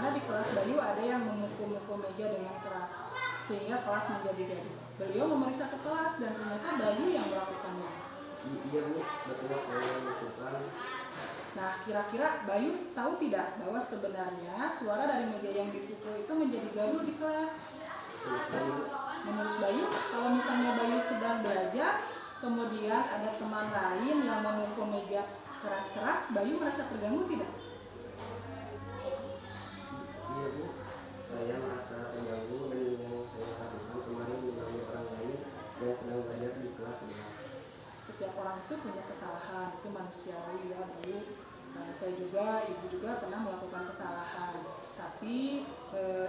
karena di kelas Bayu ada yang memukul-mukul meja dengan keras sehingga kelas menjadi gaduh. Beliau memeriksa ke kelas dan ternyata Bayu yang melakukannya. Iya Bu, betul saya lakukan. Nah, kira-kira Bayu tahu tidak bahwa sebenarnya suara dari meja yang dipukul itu menjadi gaduh di kelas? Menurut Bayu, kalau misalnya Bayu sedang belajar, kemudian ada teman lain yang memukul meja keras-keras, Bayu merasa terganggu tidak? Iya Bu, saya merasa terganggu dan yang saya lakukan kemarin mengganggu orang lain yang sedang belajar di kelas sebelah. Setiap orang itu punya kesalahan, itu manusiawi ya Bayu. Saya juga, ibu juga pernah melakukan kesalahan. Tapi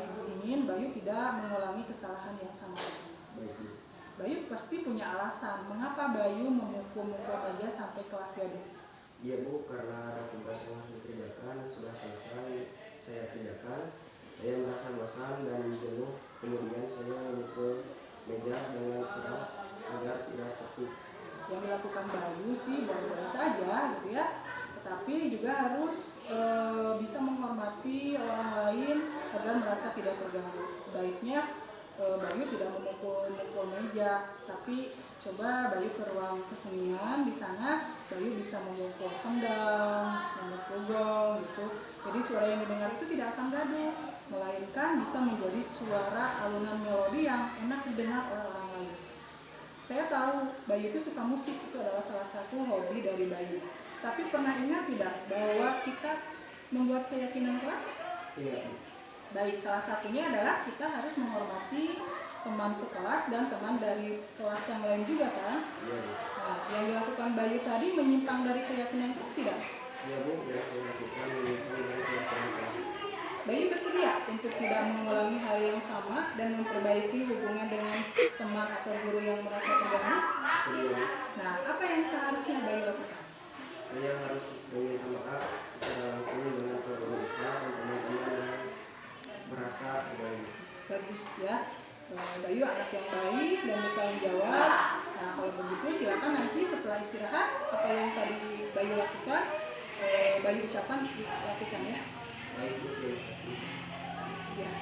ibu ingin Bayu tidak mengulangi kesalahan yang sama lagi. Baik Bu. Bayu pasti punya alasan mengapa Bayu memukul-mukul meja sampai kelas gaduh. Iya Bu, karena ada tugas yang harus dikerjakan, sudah selesai saya kerjakan. Saya merasa bosan dan jenuh, kemudian saya memukul meja dengan keras agar tidak sepi. Yang dilakukan Bayu sih boleh-boleh saja gitu ya, tetapi juga harus bisa menghormati orang lain agar merasa tidak terganggu. Sebaiknya Bayu tidak memukul meja, tapi coba Bayu ke ruang kesenian. Di sana Bayu bisa memukul kendang, memukul gong gitu. Jadi suara yang didengar itu tidak akan gaduh, melainkan bisa menjadi suara alunan melodi yang enak didengar oleh orang lain. Saya tahu Bayu itu suka musik, itu adalah salah satu hobi dari Bayu. Tapi pernah ingat tidak bahwa kita membuat keyakinan kelas? Iya Bu. Baik, salah satunya adalah kita harus menghormati teman sekelas dan teman dari kelas yang lain juga kan? Iya Bu. Nah, yang dilakukan Bayu tadi menyimpang dari keyakinan kelas tidak? Iya Bu, yang saya lakukan menyimpang dari keyakinan kelas. Bayu bersedia untuk tidak mengulangi hal yang sama dan memperbaiki hubungan dengan teman atau guru yang merasa terganggu. Sedia Bu. Nah, apa yang seharusnya Bayu lakukan? Saya harus meminta maaf secara langsung dengan guru IPA dan teman-teman yang merasa terganggu. Bagus ya, Bayu anak yang baik dan bertanggung jawab. Nah, kalau begitu silakan nanti setelah istirahat apa yang tadi Bayu lakukan, Bayu ucapan lakukan ya. Baik Bu, terima kasih. Siap.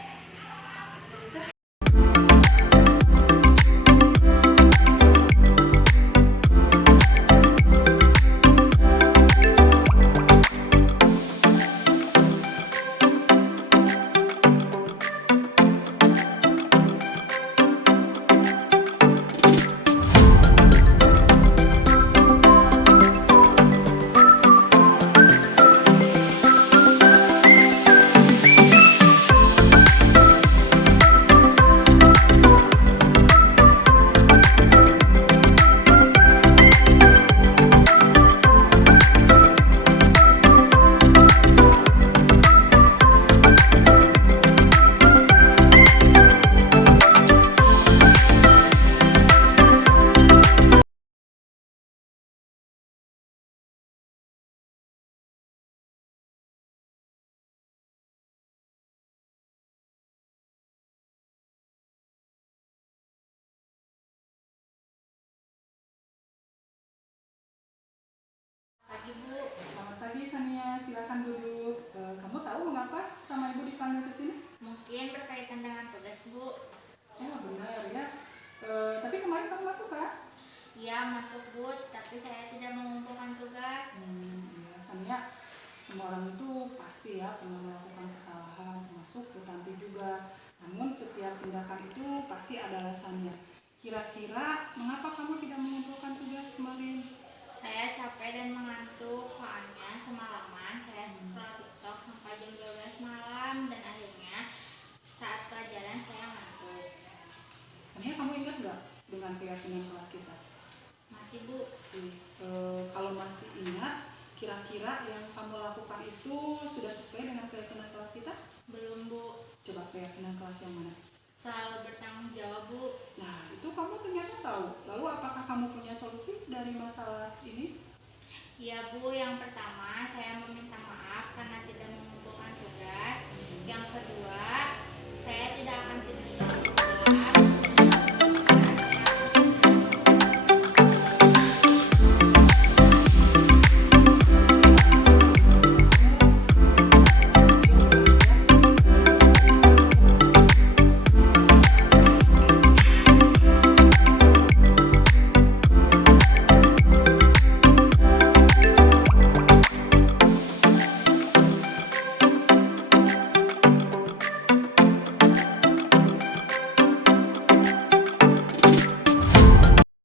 Pagi Bu. Selamat pagi Sania, silakan duduk. Kamu tahu mengapa sama ibu dipanggil ke sini? Mungkin berkaitan dengan tugas Bu. Oh benar ya. Tapi kemarin kamu masuk kan? Iya masuk Bu, tapi saya tidak mengumpulkan tugas. Iya Sania, semua orang itu pasti ya pernah melakukan kesalahan, termasuk Bu Tanti juga. Namun setiap tindakan itu pasti ada alasannya. Kira-kira mengapa kamu tidak mengumpulkan tugas kemarin? Saya capek dan mengantuk, soalnya semalaman saya scroll TikTok sampai jam 12 malam dan akhirnya saat pelajaran saya ngantuk. Sania, kamu ingat nggak dengan keyakinan kelas kita? Masih Bu. Kalau masih ingat, kira-kira yang kamu lakukan itu sudah sesuai dengan keyakinan kelas kita? Belum Bu. Coba keyakinan kelas yang mana? Selalu bertanggung jawab Bu. Nah, itu kamu ternyata tahu. Lalu apakah kamu punya solusi dari masalah ini? Iya Bu, yang pertama